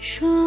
说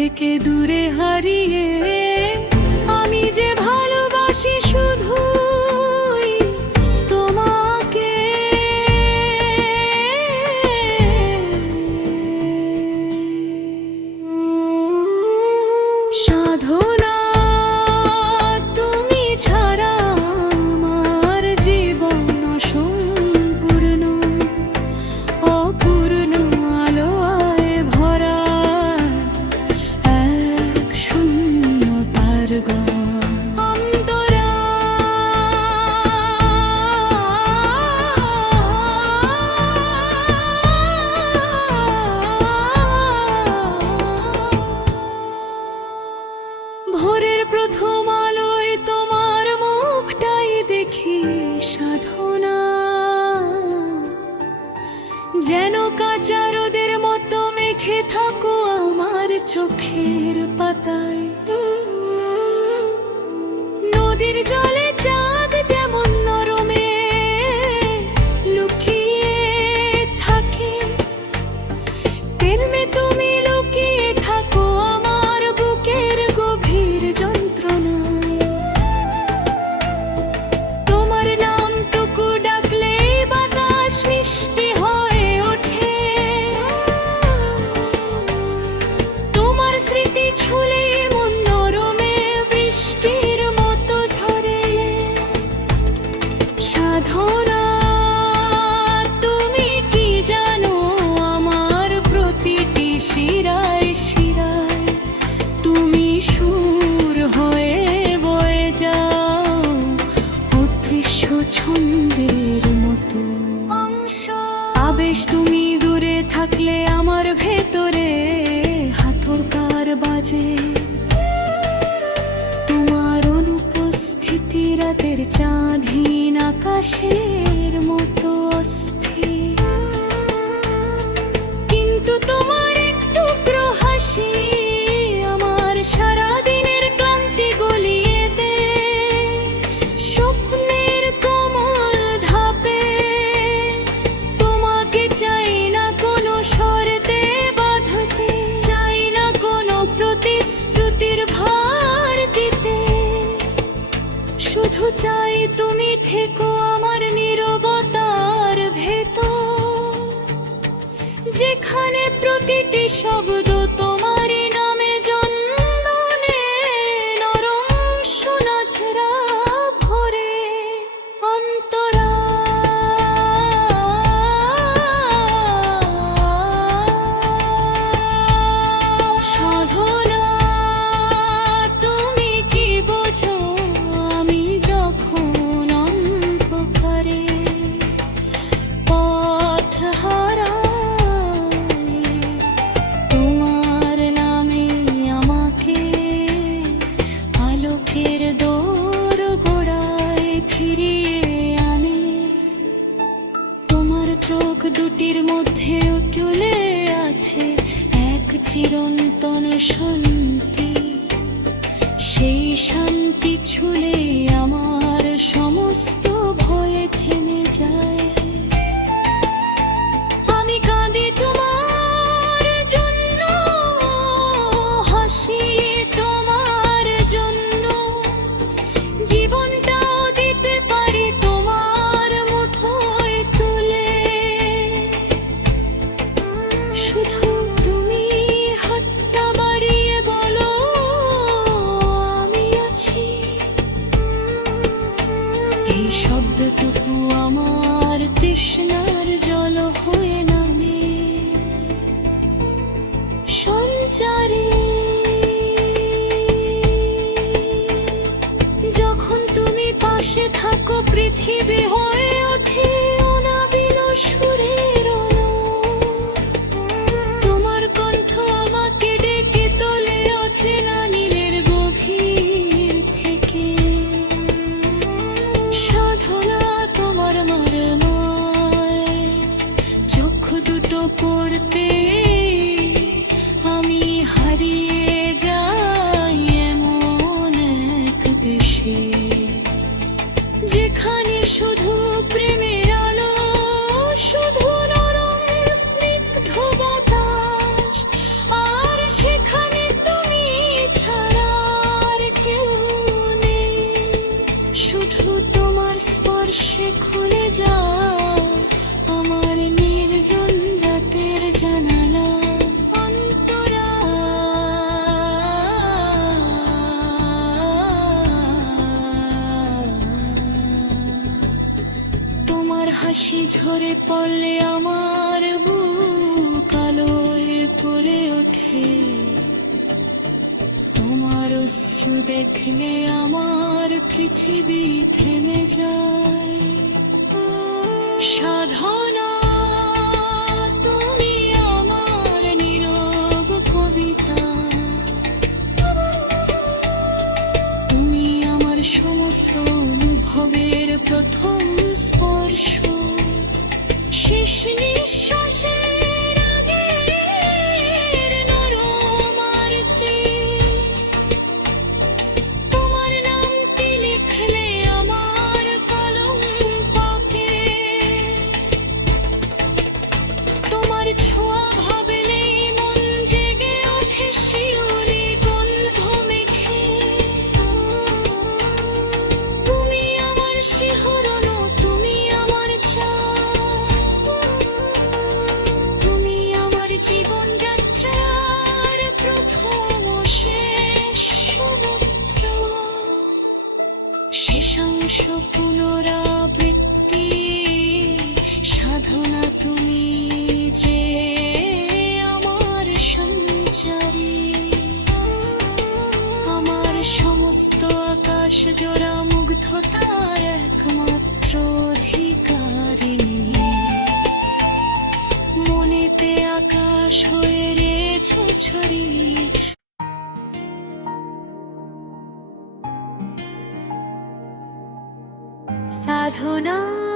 থেকে দূরে হারি আকাশে চিন্তন শান্তি সেই শান্তি ছুলে আমার সমস্ত এই শব্দটুকু আমার তৃষ্ণার জল হয়ে নামে। সঞ্চারে যখন তুমি পাশে থাকো পৃথিবী corta. ঝরে পড়লে আমার বুক আলোয় ভরে ওঠে। তোমার অশ্রু দেখলে আমার পৃথিবী থেমে যায়। সাধা পুনরাবৃত্তি, সাধনা তুমি যে আমার সঞ্চারী। আমার সমস্ত আকাশ জোড়া মুগ্ধতার একমাত্র অধিকারী মনেতে আকাশ হয়ে রয়েছে ছড়িয়ে সাধনা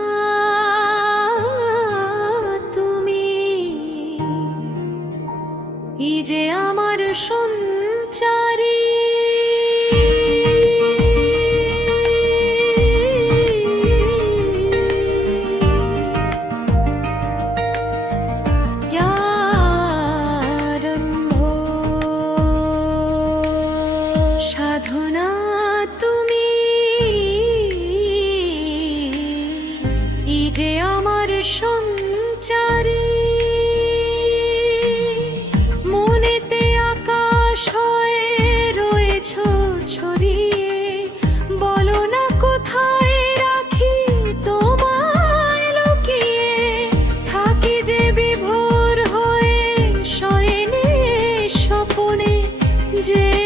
tangible.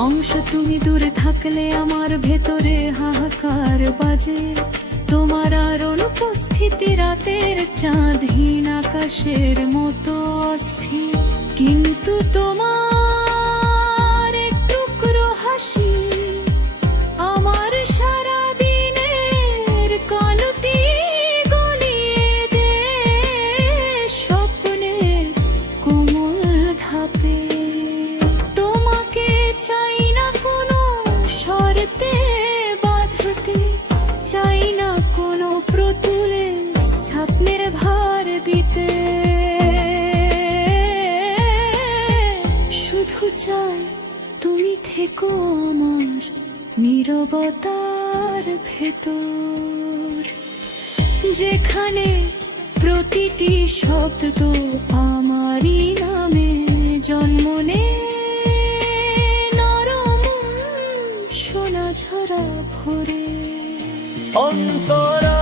অংশ তুমি দূরে থাকলে আমার ভেতরে হাহাকার বাজে। তোমার আর অনুপস্থিতি রাতের চাঁদহীন আকাশের মতো অস্থির। কিন্তু তোমার থেকো আমার নীরবতার ভেতর। যেখানে প্রতিটি শব্দ আমারই নামে জন্ম নরম সোনা ঝরা ভরে। অন্তরা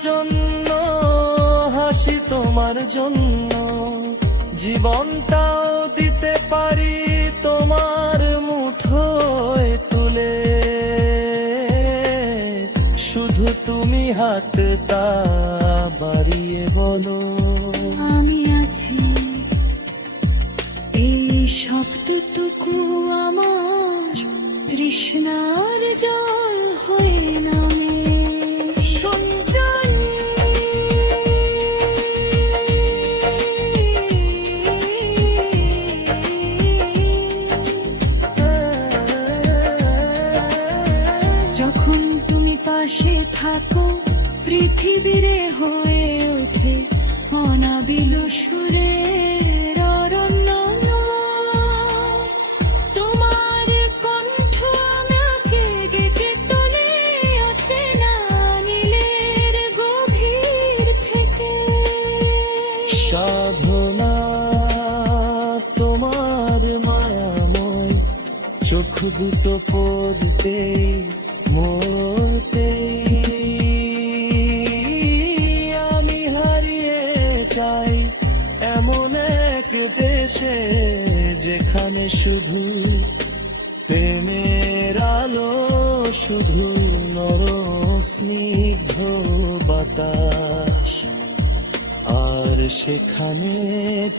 জন্য, হাসি তোমার জন্য। জীবনটাও দিতে পারি তোমার মুঠোয় তুলে। শুধু তুমি হাতটা বাড়িয়ে বলো। আমি আছি। এই শব্দটুকু আমার তৃষ্ণার জল হয়ে নামে পৃথিবীরে হয়ে শুধু নর স্নিগ্ধ বাতাস। আর সেখানে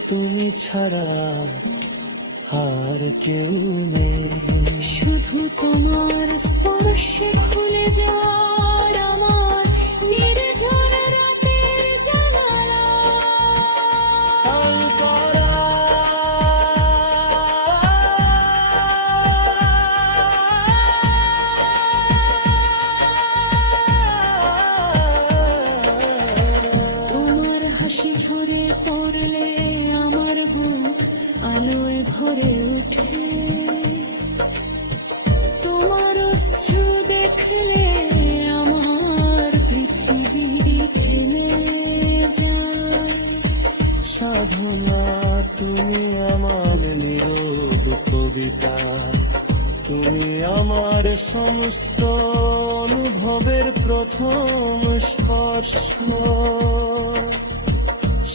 তুমি ছাড়া আর কেউ নেই। শুধু তোমার স্পর্শে খুলে যার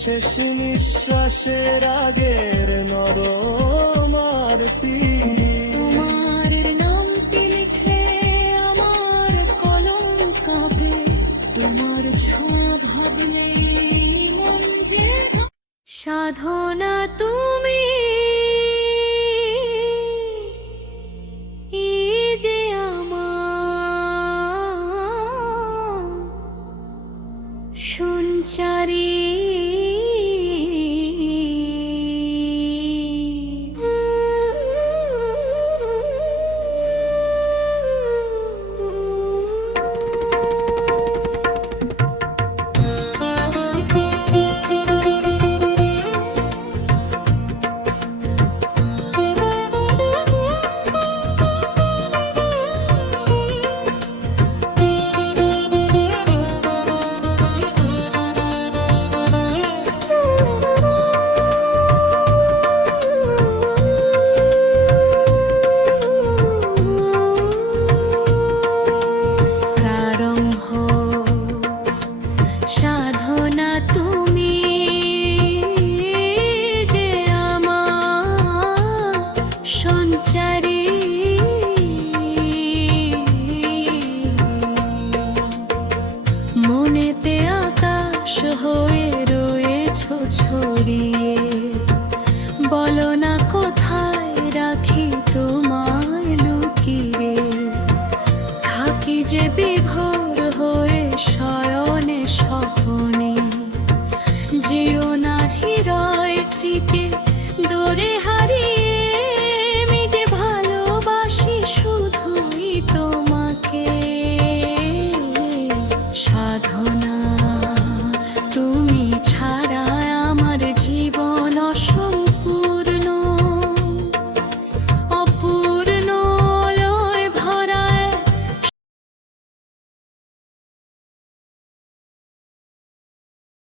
শেষ নিঃশ্বাসের আগের নর আর তোমার আমার তোমার ছোঁয়া সাধনা শয়নে স্বপনে জিও